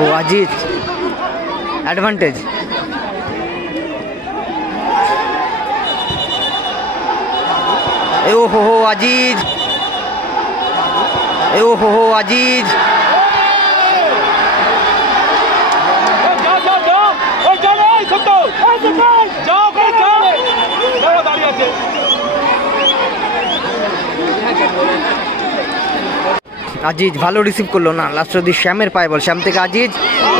ও আজিজ অ্যাডভান্টেজ। ও হো হো আজিজ, ও হো হো আজিজ। আজিজ ভালো রিসিভ করলো না, লাস্ট অব্দি শ্যামের পায়ে বল, শ্যাম থেকে আজিজ,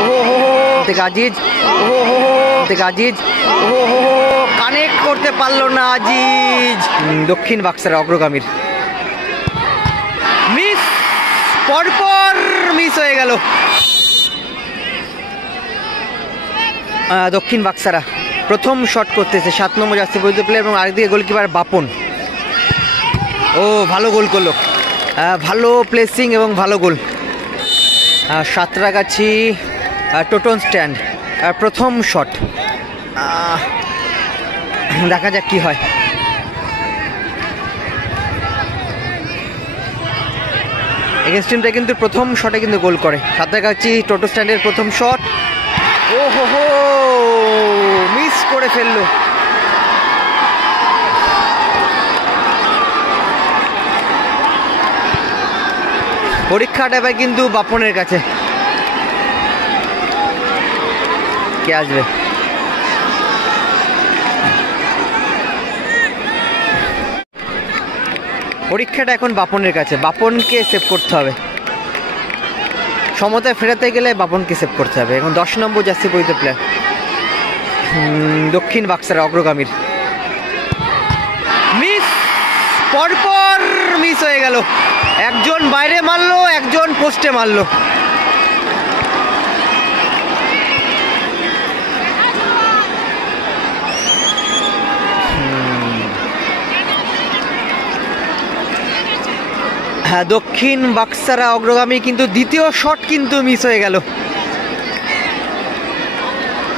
ও হো হো থেকে আজিজ, ও হো হো থেকে আজিজ, ও হো হো কানেক্ট করতে পারলো না আজিজ। দক্ষিণ বাক্সারা অগ্রগামীর মিস, পরপর মিস হয়ে গেল। দক্ষিণ বাক্সারা প্রথম শট করতেছে, 7 নম্বর জার্সি পরিহিত প্লেয়ার এবং আরেকদিকে গোলকিপার বাপন। ও ভালো গোল করলো, ভালো প্লেসিং এবং ভালো গোল। সাঁতরাগাছি টোটন স্ট্যান্ড প্রথম শট, দেখা যাক কি হয়। এগেন্স্ট টিমটা কিন্তু প্রথম শটে কিন্তু গোল করে। সাঁতরাগাছি টোটো স্ট্যান্ডের প্রথম শট, ও হো হো মিস করে ফেললো। পরীক্ষাটা এবার কিন্তু বাপনের কাছে, কে আসবে? পরীক্ষাটা এখন বাপনের কাছে, বাপনকে সেভ করতে হবে। সমতায় ফেরাতে গেলে বাপনকে সেভ করতে হবে। এখন 10 নম্বর জার্সি পরিহিত প্লেয়ার দক্ষিণ বাক্সারা অগ্রগামীর মিস, পরপর মিস হয়ে গেল। একজন বাইরে মারলো, একজন পোস্টে মারলো। হ্যাঁ, দক্ষিণ বাক্সারা অগ্রগামী কিন্তু দ্বিতীয় শট কিন্তু মিস হয়ে গেল।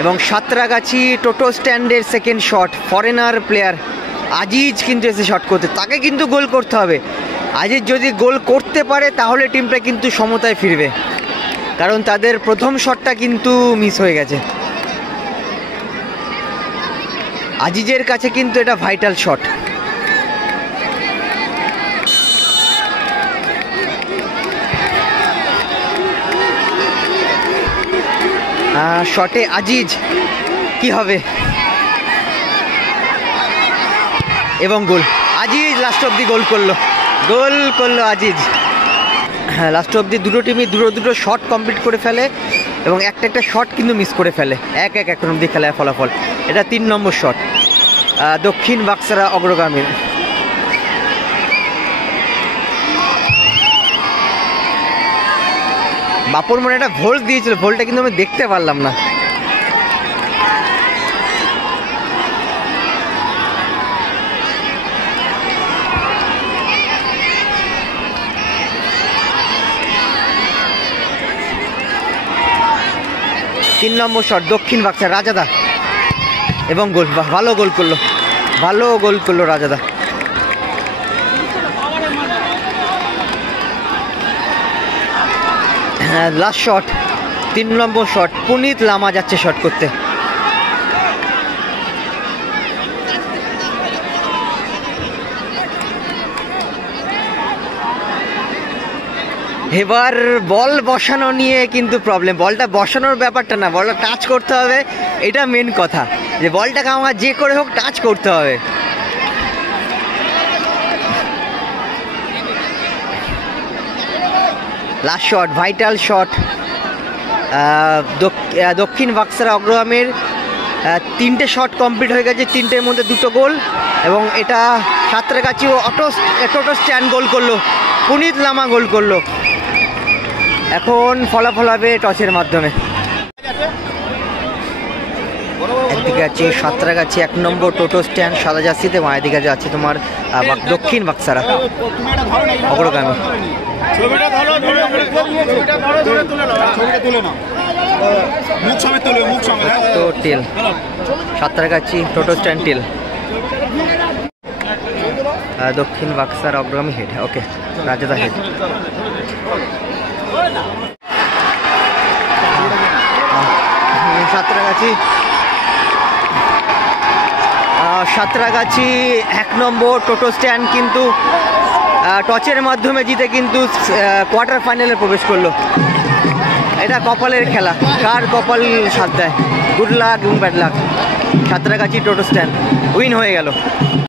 এবং সাঁতরাগাছি টোটো স্ট্যান্ডের second shot, foreigner player Aziz কিন্তু এসে শট করতে, তাকে কিন্তু গোল করতে হবে। আজিজ যদি গোল করতে পারে তাহলে টিমটা কিন্তু সমতায় ফিরবে, কারণ তাদের প্রথম শটটা কিন্তু মিস হয়ে গেছে। আজিজের কাছে কিন্তু এটা ভাইটাল শট। শটে আজিজ কি হবে, এবং গোল। আজিজ লাস্ট অব্দি গোল করলো, গোল করলো আজিজ। হ্যাঁ, লাস্ট অব্দি দুটো টিমই দুটো শট কমপ্লিট করে ফেলে এবং একটা শট কিন্তু মিস করে ফেলে। 1-1 এখন অব্দি খেলায় ফলাফল। এটা 3 নম্বর শট দক্ষিণ বাক্সারা অগ্রগামীর। বাপর মনে একটা ভোল্ট দিয়েছিল, ভোল্টটা কিন্তু আমি দেখতে পারলাম না। তিন নম্বর শট দক্ষিণ বাক্সার রাজাদা এবং গোল, ভালো গোল করলো, ভালো গোল করলো রাজাদা। হ্যাঁ, লাস্ট শট 3 নম্বর শট, পুনিত লামা যাচ্ছে শট করতে। এবার বল বসানো নিয়ে কিন্তু প্রবলেম। বলটা বসানোর ব্যাপারটা না, বলটা টাচ করতে হবে, এটা মেন কথা, যে বলটাকে আমার যে করে হোক টাচ করতে হবে। লাস্ট শট, ভাইটাল শট দক্ষিণ বাক্সারা অগ্রগামীর। 3টে শট কমপ্লিট হয়ে গেছে, 3টের মধ্যে 2টো গোল, এবং এটা সাঁতরাগাছি টোটো স্ট্যান্ড গোল করলো, পুনিত লামা গোল করলো। এখন ফলাফল হবে টসের মাধ্যমে। একদিকে আছে সাঁতরাগাছি 1 নম্বর টোটো স্ট্যান্ড সাদা জার্সিতে, এবং এদিকে আছে তোমার দক্ষিণ বাক্সারা অগ্রগামী। তো টেল সাঁতরাগাছি টোটো স্ট্যান্ড টেল, দক্ষিণ বাক্সার অগ্রগামী হেড। ওকে, রাজাদা হেড। সাঁতরাগাছি 1 নম্বর টোটো স্ট্যান্ড কিন্তু টচের মাধ্যমে জিতে কিন্তু কোয়ার্টার ফাইনালে প্রবেশ করলো। এটা কপালের খেলা, কার কপাল সাথ দেয়। গুড লাক এবং ব্যাড লাক। সাঁতরাগাছি টোটো স্ট্যান্ড উইন হয়ে গেল।